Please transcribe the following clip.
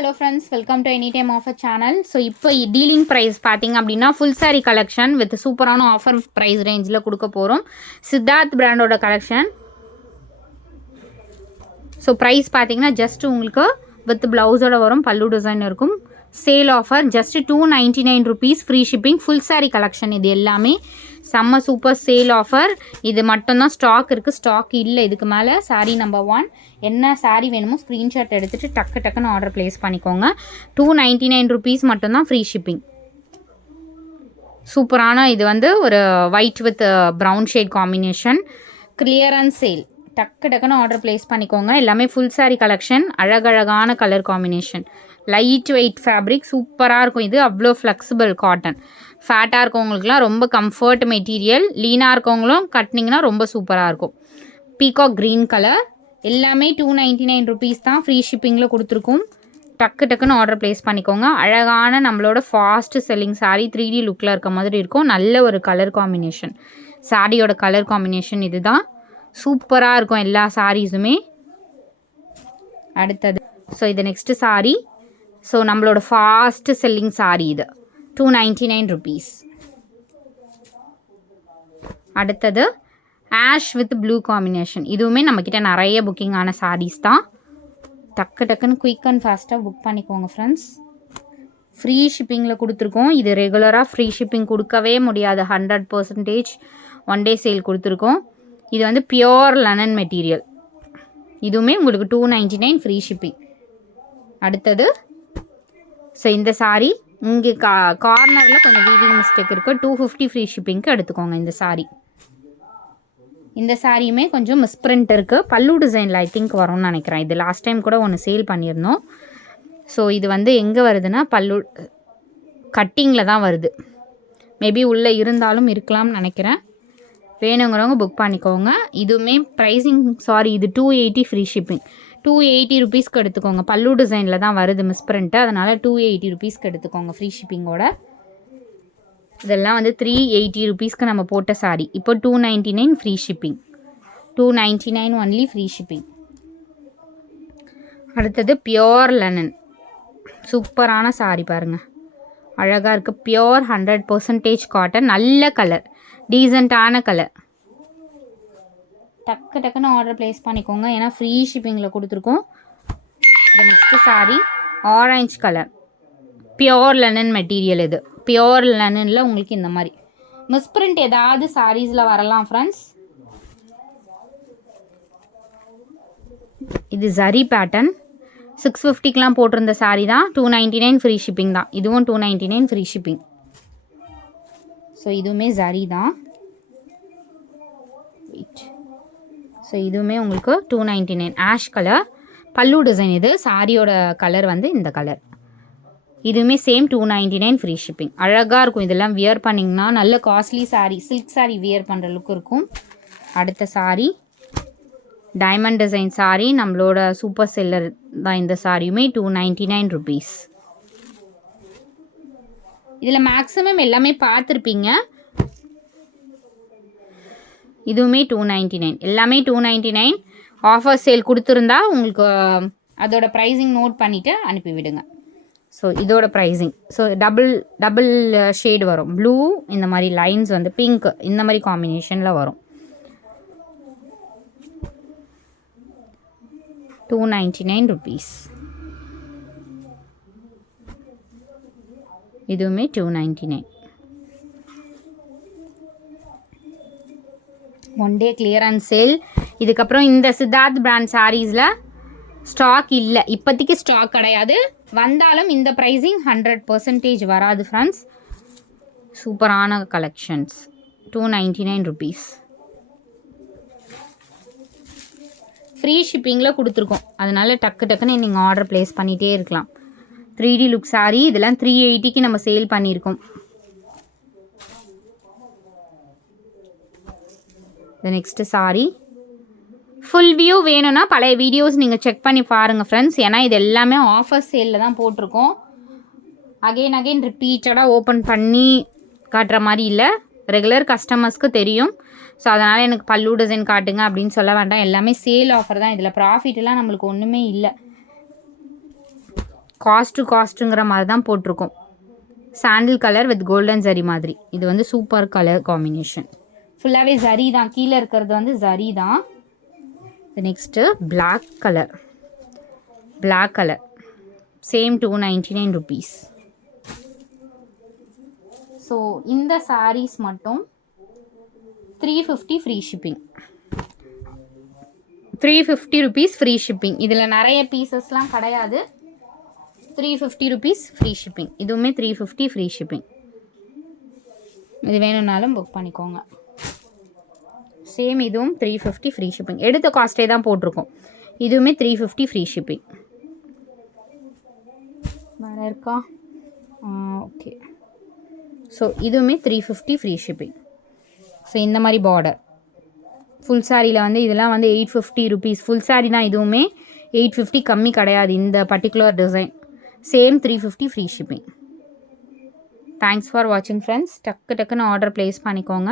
hello friends, welcome to Anytime Offer channel. So இப்போ dealing price பாத்தீங்க அப்படின்னா full saree collection with சூப்பரான offer price rangeல கொடுக்க போறோம். சித்தார்த் பிராண்டோட collection. So price பாத்தீங்கன்னா just உங்களுக்கு with blouse ஓட வரும், பல்லு டிசைன் இருக்கும். Sale offer just 299 rupees, free shipping, full saree collection. இது எல்லாமே செம்ம சூப்பர் சேல் ஆஃபர். இது மட்டும்தான் ஸ்டாக் இருக்குது, ஸ்டாக் இல்லை இதுக்கு மேலே. சாரீ நம்பர் 1 என்ன சாரீ வேணுமோ ஸ்க்ரீன்ஷாட் எடுத்துகிட்டு டக்குன்னு ஆர்டர் ப்ளேஸ் பண்ணிக்கோங்க. 299 rupees மட்டும்தான், ஃப்ரீ ஷிப்பிங். சூப்பரான இது வந்து ஒரு white with brown shade combination, clearance sale. டக்குன்னு ஆர்டர் ப்ளேஸ் பண்ணிக்கோங்க. எல்லாமே ஃபுல் சாரீ கலெக்ஷன், அழகழகான colour combination, light weight fabric, சூப்பராக இருக்கும். இது அவ்வளோ ஃப்ளெக்சிபிள் காட்டன். ஃபேட்டாக இருக்கவங்களுக்குலாம் ரொம்ப கம்ஃபர்ட் மெட்டீரியல், லீனாக இருக்கவங்களும் கட்டினீங்கன்னா ரொம்ப சூப்பராக இருக்கும். பீகாக் க்ரீன் கலர், எல்லாமே 299 rupees தான், ஃப்ரீ ஷிப்பிங்கில் கொடுத்துருக்கும். டக்குன்னு ஆர்டர் ப்ளேஸ் பண்ணிக்கோங்க. அழகான நம்மளோட ஃபாஸ்ட் செல்லிங் சாரீ, 3D லுக்கில் இருக்க மாதிரி இருக்கும். நல்ல ஒரு கலர் காம்பினேஷன், சாரியோட கலர் காம்பினேஷன் இது தான். சூப்பராக இருக்கும் எல்லா சாரீஸுமே. அடுத்தது ஸோ இது நெக்ஸ்ட்டு சாரீ. ஸோ நம்மளோட ஃபாஸ்ட் செல்லிங் சாரீ இது, 299 rupees. அடுத்தது ஆஷ் வித் ப்ளூ காம்பினேஷன். இதுவுமே நம்மக்கிட்ட நிறைய புக்கிங் ஆன சாரீஸ் தான். டக்குன்னு குயிக் அண்ட் ஃபாஸ்ட்டாக புக் பண்ணிக்கோங்க ஃப்ரெண்ட்ஸ். ஃப்ரீ ஷிப்பிங்கில் கொடுத்துருக்கோம். இது ரெகுலராக ஃப்ரீ ஷிப்பிங் கொடுக்கவே முடியாது, 100% ஒன் டே சேல் கொடுத்துருக்கோம். இது வந்து பியோர் லனன் மெட்டீரியல். இதுவுமே உங்களுக்கு 299 ஃப்ரீ ஷிப்பிங். அடுத்தது ஸோ இந்த சாரீ இங்கே கார்னரில் கொஞ்சம் வீவிங் மிஸ்டேக் இருக்குது, 250 ஃப்ரீ ஷிப்பிங்க்கு எடுத்துக்கோங்க இந்த சாரீ. இந்த சாரியுமே கொஞ்சம் மிஸ்பிரிண்ட் இருக்குது, பல்லு டிசைனில் ஐ திங்க் வரும்னு நினைக்கிறேன். இது லாஸ்ட் டைம் கூட ஒன்று சேல் பண்ணியிருந்தோம். ஸோ இது வந்து எங்கே வருதுன்னா பல்லு கட்டிங்கில் தான் வருது. மேபி உள்ளே இருந்தாலும் இருக்கலாம்னு நினைக்கிறேன். வேணுங்கிறவங்க புக் பண்ணிக்கோங்க. இதுவுமே ப்ரைஸிங் சாரி, இது 280 ஃப்ரீ ஷிப்பிங். 280 rupeesக்கு எடுத்துக்கோங்க. பல்லு டிசைனில் தான் வருது மிஸ்பிரிண்ட்டு, அதனால் 280 rupeesக்கு எடுத்துக்கோங்க ஃப்ரீ ஷிப்பிங்கோட. இதெல்லாம் வந்து 380 rupeesக்கு நம்ம போட்ட சாரி. இப்போ 299 free shipping, 299 only free shipping. அடுத்தது பியோர் லெனன், சூப்பரான சாரி பாருங்கள், அழகாக இருக்குது. பியோர் 100% காட்டன், நல்ல கலர், டீசெண்டான கலர். டக்குன்னு ஆர்டர் ப்ளேஸ் பண்ணிக்கோங்க, ஏன்னா ஃப்ரீ ஷிப்பிங்கில் கொடுத்துருக்கோம். இந்த next sari orange colour, pure linen material. இது பியோர் லெனனில் உங்களுக்கு இந்த மாதிரி மிஸ்பிரிண்ட் ஏதாவது சாரீஸில் வரலாம் ஃப்ரெண்ட்ஸ். இது ஜரி பேட்டர்ன், 650க்கெலாம் போட்டிருந்த சாரீ தான், 299 ஃப்ரீ ஷிப்பிங் தான். இதுவும் 299 ஃப்ரீ ஷிப்பிங். ஸோ இதுவுமே ஜரி தான். வெயிட், ஸோ இதுவுமே உங்களுக்கு 299 ஆஷ் கலர், பல்லு டிசைன். இது சாரியோட கலர் வந்து இந்த கலர். இதுவுமே சேம் 299 ஃப்ரீ ஷிப்பிங். அழகாக இருக்கும், இதெல்லாம் வியர் பண்ணிங்கன்னா நல்ல costly sari, silk sari wear பண்ணுற லுக் இருக்கும். அடுத்த சாரீ டைமண்ட் டிசைன் சாரீ, நம்மளோட சூப்பர் செல்லர் தான் இந்த சாரியுமே, 299 rupees. இதில் மேக்ஸிமம் எல்லாமே பார்த்துருப்பீங்க. இதுவுமே 299, எல்லாமே 299. ஆஃபர் சேல் கொடுத்துருந்தா உங்களுக்கு அதோட ப்ரைஸிங் நோட் பண்ணிவிட்டு அனுப்பிவிடுங்க. ஸோ இதோட ப்ரைஸிங், ஸோ டபுள் ஷேடு வரும், ப்ளூ, இந்த மாதிரி லைன்ஸ் வந்து பிங்க், இந்த மாதிரி காம்பினேஷனில் வரும். 299 rupees. இதுவுமே 299. One day clearance sale. இதுக்கப்புறம் இந்த சித்தார்த் பிராண்ட் சாரீஸில் ஸ்டாக் இல்லை, இப்போதைக்கு ஸ்டாக் கிடையாது. வந்தாலும் இந்த ப்ரைஸிங் 100% வராது ஃப்ரெண்ட்ஸ். சூப்பரான கலெக்ஷன்ஸ், 299 rupees. ஃப்ரீ ஷிப்பிங்கில் கொடுத்துருக்கோம், அதனால டக்குன்னு நீங்கள் ஆர்டர் ப்ளேஸ் பண்ணிகிட்டே இருக்கலாம். 3D லுக் சாரீ, இதெல்லாம் 380க்கு நம்ம சேல் பண்ணியிருக்கோம். இந்த நெக்ஸ்ட்டு சாரீ ஃபுல் வியூ வேணும்னா பழைய வீடியோஸ் நீங்கள் செக் பண்ணி பாருங்கள் ஃப்ரெண்ட்ஸ். ஏன்னா இது எல்லாமே ஆஃபர் சேலில் தான் போட்டிருக்கோம். அகெயின் ரிப்பீட்டடாக ஓப்பன் பண்ணி காட்டுற மாதிரி இல்லை, ரெகுலர் கஸ்டமர்ஸ்க்கு தெரியும். ஸோ அதனால் எனக்கு பல்லு டிசைன் காட்டுங்க அப்படின்னு சொல்ல வேண்டாம், எல்லாமே சேல் ஆஃபர் தான். இதில் ப்ராஃபிட்லாம் நம்மளுக்கு ஒன்றுமே இல்லை. காஸ்ட்டுங்கிற மாதிரி தான் போட்டிருக்கோம். சாண்டில் கலர் வித் கோல்டன் ஜரி மாதிரி. இது வந்து சூப்பர் கலர் காம்பினேஷன். ஃபுல்லாகவே ஜரி தான், கீழே இருக்கிறது வந்து ஜரி தான். Next black colour same 299 rupees. So இந்த sarees மட்டும் 350 free shipping. 350 rupees free shipping. இதில் நிறைய பீசஸ்லாம் கிடையாது. 350 rupees ஃப்ரீ ஷிப்பிங். இதுவுமே 350 ஃப்ரீ ஷிப்பிங். இது வேணும்னாலும் புக் பண்ணிக்கோங்க. சேம் இதுவும் 350 ஃப்ரீ ஷிப்பிங். எடுத்த காஸ்ட்டே தான் போட்டிருக்கோம். இதுவுமே 350 ஃப்ரீ ஷிப்பிங். வேறு இருக்கா? ஓகே. ஸோ இதுவுமே 350 ஃப்ரீ ஷிப்பிங். ஸோ இந்த மாதிரி பார்டர் ஃபுல் சாரியில் வந்து இதெல்லாம் வந்து 850 rupees. ஃபுல் சாரி தான், இதுவுமே 850 கம்மி கிடையாது. இந்த particular design same 350 free shipping. Thanks for வாட்சிங் ஃப்ரெண்ட்ஸ். டக்குன்னு ஆர்டர் ப்ளேஸ் பண்ணிக்கோங்க.